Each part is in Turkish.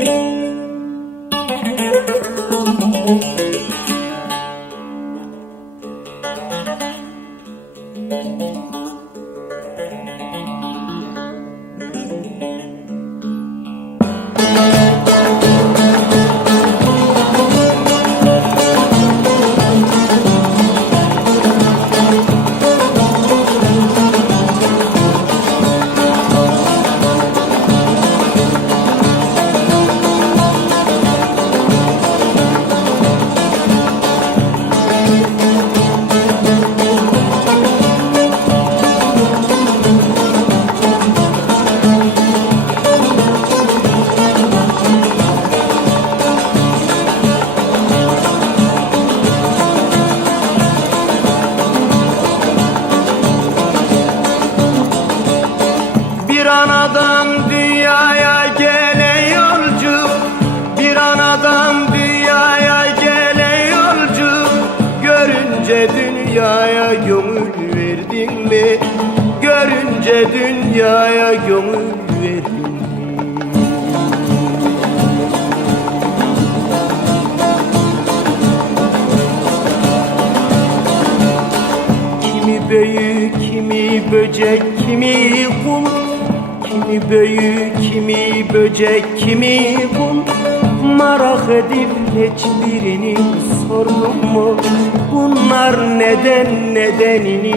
Müzik verdin mi? Görünce dünyaya gönül verdin mi? Kimi büyük, kimi böcek, kimi kul Kimi büyük, kimi böcek, kimi kul Merak edip hiçbirini sordum mu? Bunlar neden nedenini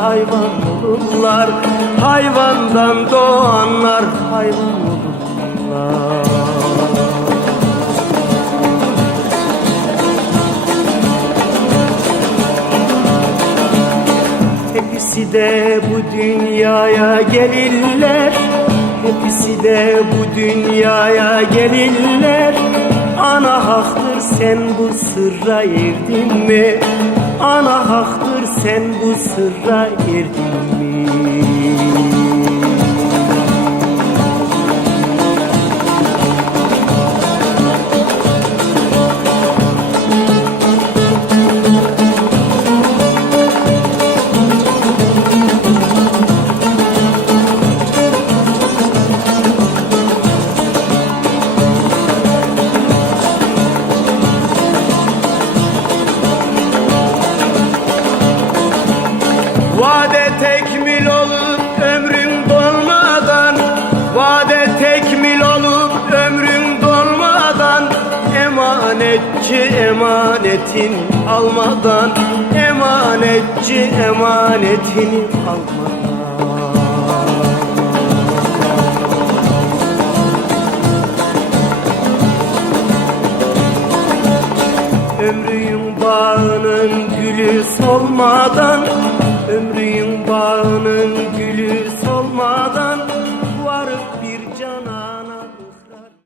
Hayvan olurlar. Hayvandan doğanlar hayvan olurlar. Hepsi de bu dünyaya gelirler. Hepsi de bu dünyaya gelirler. Ana haktır sen bu sırra erdin mi? Ana haktır sen bu sırra erdin mi? Emanetçi emanetin almadan Emanetçi emanetini almadan. Ömrün bağının gülü solmadan Ömrün bağının